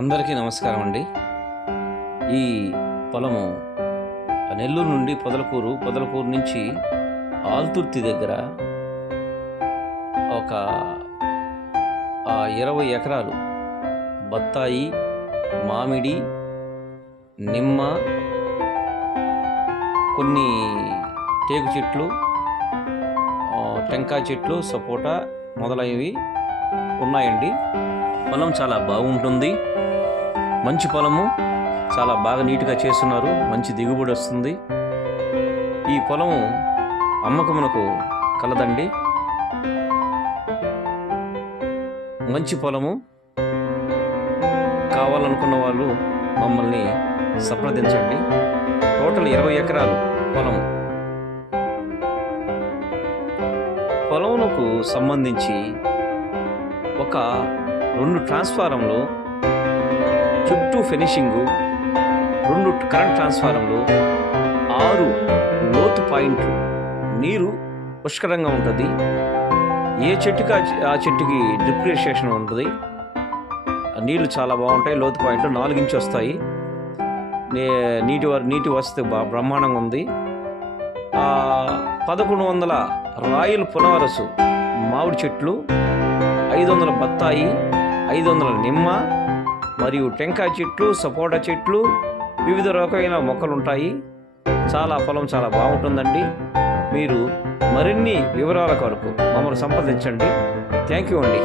అందరికీ నమస్కారం అండి. ఈ పొలము నెల్లూరు నుండి పొదలకూరు నుంచి ఆల్తుర్తి దగ్గర ఒక 20 ఎకరాలు బత్తాయి, మామిడి, నిమ్మ, కొన్ని టేకు చెట్లు, టెంకాయ చెట్లు, సపోటా మొదలైనవి ఉన్నాయండి. పొలం చాలా బాగుంటుంది. మంచి పొలము, చాలా బాగా నీట్గా చేస్తున్నారు. మంచి దిగుబడి వస్తుంది. ఈ పొలము అమ్మకమునకు కలదండి. మంచి పొలము కావాలనుకున్న వాళ్ళు మమ్మల్ని సంప్రదించండి. టోటల్ 20 ఎకరాలు పొలము. పొలమునకు సంబంధించి ఒక 2 ట్రాన్స్ఫారంలు, చుట్టూ ఫినిషింగు, 2 కరెంట్ ట్రాన్స్ఫారంలు, 6 లోతు పాయింట్లు, నీరు పుష్కలంగా ఉంటుంది. ఏ చెట్టుకి ఆ చెట్టుకి డ్రిప్ ఇరిగేషన్ ఉంటుంది. నీళ్లు చాలా బాగుంటాయి. లోతు పాయింట్లు 4 ఇంచు వస్తాయి. నీటి వసతి బ్రహ్మాండంగా ఉంది. 1100 రాయల్ పునవరసు మామిడి చెట్లు, 500 బత్తాయి, 500 నిమ్మ మరియు టెంకాయ చెట్లు, సపోటా చెట్లు, వివిధ రకమైన మొక్కలు ఉంటాయి. పొలం చాలా బాగుంటుందండి. మీరు మరిన్ని వివరాల కొరకు మమ్మల్ని సంప్రదించండి. థ్యాంక్ యూ అండి.